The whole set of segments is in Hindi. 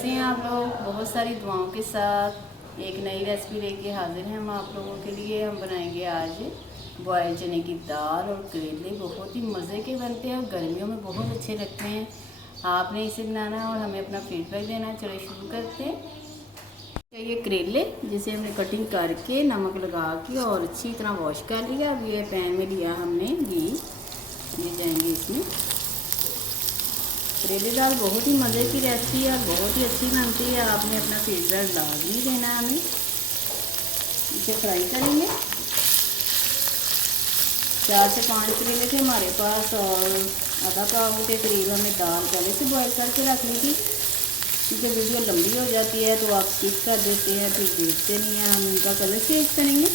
कैसे हैं आप लोग। बहुत सारी दुआओं के साथ एक नई रेसिपी लेके हाजिर हैं हम आप लोगों के लिए। हम बनाएंगे आज बॉयल चने की दाल और करेले। बहुत ही मज़े के बनते हैं और गर्मियों में बहुत अच्छे लगते हैं। आपने इसे बनाना और हमें अपना फीडबैक देना। चलो शुरू करते हैं। ये करेले जिसे हमने कटिंग करके नमक लगा के और अच्छी तरह वॉश कर लिया। अब ये पैन में लिया हमने घी, ये जाएंगे इसमें। करेले दाल बहुत ही मज़े की रेसिपी है और बहुत ही अच्छी बनती है। आपने अपना फीडबैक लाजमी देना है हमें। इसे फ्राई करेंगे। 4 से 5 करेले थे हमारे पास और आधा पाव के करीब हमने दाल पहले से बॉयल करके रख ली थी। क्योंकि वीडियो लंबी हो जाती है तो आप स्किप कर देते हैं, फिर देखते नहीं हैं। हम इनका कलर चेंज करेंगे।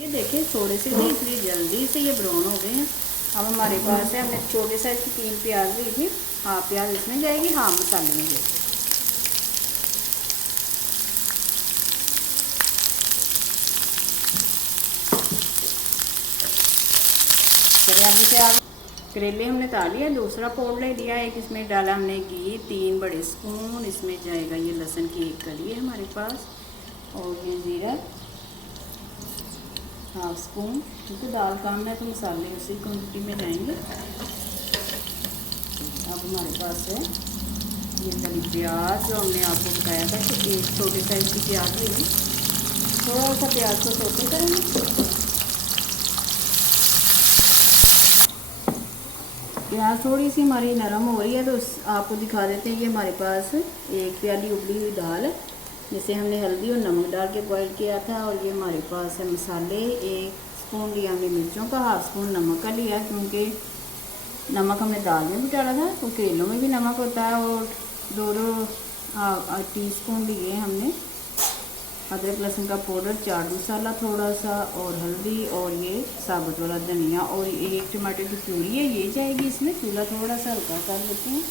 ये देखिए थोड़े से थे इसलिए जल्दी से ये ब्राउन हो गए हैं। अब हमारे पास है, हमने छोटे साइज की 3 प्याज ली थी। हाफ प्याज इसमें जाएगी, हाफ मसाले में जाएगी। चलिए अब इसे आप करेले हमने ताल लिया। दूसरा पौड़ ले लिया। एक इसमें डाला हमने घी, 3 बड़े स्पून। इसमें जाएगा ये लहसुन की एक कली है हमारे पास, और ये जीरा हाफ स्पून। क्योंकि दाल काम है तो मसाले उसी क्वान्टिटी में जाएंगे। अब हमारे पास है ये दली प्याज, जो हमने आपको बताया था कि एक छोटे साइज की प्याज लेंगे। थोड़ा सा प्याज को सौते करेंगे। प्याज थोड़ी सी हमारी नरम हो रही है तो आपको दिखा देते हैं। ये हमारे पास 1 प्याली उबली हुई दाल है जिसे हमने हल्दी और नमक डाल के बॉईल किया था। और ये हमारे पास है मसाले। 1 स्पून लिया हमने मिर्चों का, हाफ स्पून नमक का लिया, क्योंकि नमक हमने दाल में भी डाला था तो करेलों में भी नमक होता है। और 2 टीस्पून लिए हमने अदरक लहसुन का पाउडर, चाट मसाला थोड़ा सा, और हल्दी, और ये साबुत वाला धनिया, और 1 टमाटर की प्यूरी है ये जाएगी इसमें। चूल्हा थोड़ा सा हल्का कर लेते हैं।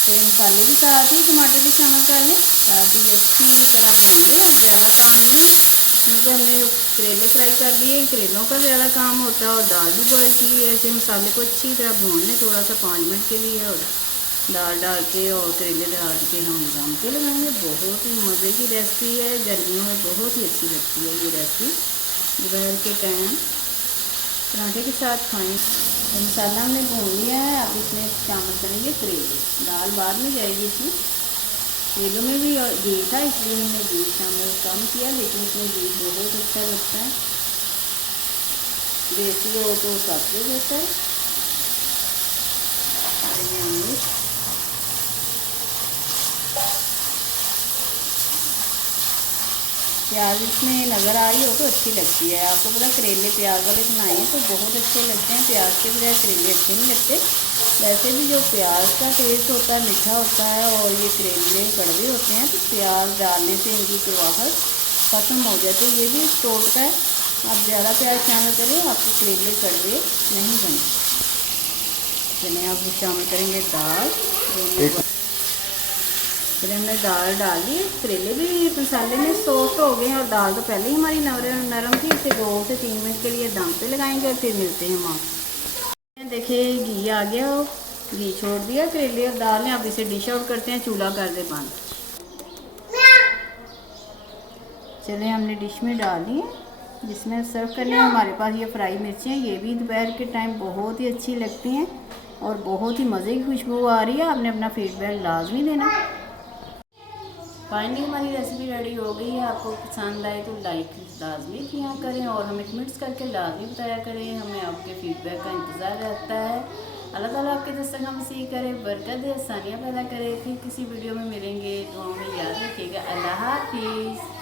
तो मसाले के साथ ही टमाटर भी शामिल कर लें ताकि अच्छी तरह भून लें। और ज़्यादा काम नहीं है क्योंकि हमने करेले फ्राई कर लिए। करेलों का ज़्यादा काम होता है और दाल भी बॉयल की है। ऐसे मसाले को अच्छी तरह भून लें थोड़ा सा 5 मिनट के लिए। और दाल डाल के और करेले डाल के हम दम पे लगाएंगे। बहुत ही मज़े की रेसिपी है। गर्मियों में बहुत ही अच्छी लगती है ये रेसिपी। दोपहर के टाइम पराठे के साथ खाएं। तो मसाला हमने भून लिया है। अब इसमें शामिल करेंगे करेले। दाल बाद में जाएगी इसमें। करेलों में भी घी था इसलिए हमने घी शामिल कम किया, लेकिन इसमें घी बहुत अच्छा लगता है। देसी हो तो सबसे बेहतर। प्याज इसमें नज़र आ रही हो तो अच्छी लगती है। आपको पता करेले प्याज वाले बनाए तो बहुत अच्छे लगते हैं। प्याज के बजाय करेले अच्छे नहीं लगते। वैसे भी जो प्याज का टेस्ट होता है मीठा होता है और ये करेले कड़वे होते हैं, तो प्याज डालने से इनकी कड़वाहट ख़त्म हो जाती है। ये भी टोट का है। आप ज़्यादा प्याज शामिल करें, आपके करेले कड़वे नहीं बनेंगे। चलिए अब शामिल करेंगे दाल। फिर हमने दाल डाल दी। करेले भी मसाले में सॉफ्ट हो गए हैं और दाल तो पहले ही हमारी नरम थी। इसे 2 से 3 मिनट के लिए दम पे लगाएंगे और फिर मिलते हैं हम आपको। देखिए घी आ गया, घी छोड़ दिया करेले और दाल ने। अब इसे डिश आउट करते हैं। चूल्हा कर दे बंद। चलिए हमने डिश में डाल दी जिसमें सर्व करने। हमारे पास ये फ्राई मिर्चें, ये भी दोपहर के टाइम बहुत ही अच्छी लगती हैं और बहुत ही मज़े की खुशबू आ रही है। आपने अपना फीडबैक लाजमी देना। फाइनली हमारी रेसिपी रेडी हो गई है। आपको पसंद आए तो लाइक लाजमी किया करें और हमें कमेंट्स करके लाजमी बताया करें। हमें आपके फीडबैक का इंतज़ार रहता है। अल्लाह ताला आपके दस्तक हम सी करे, बरकत दे, आसानियाँ पैदा करे। फिर किसी वीडियो में मिलेंगे तो हमें याद रखिएगा। अल्लाह हाफिज़।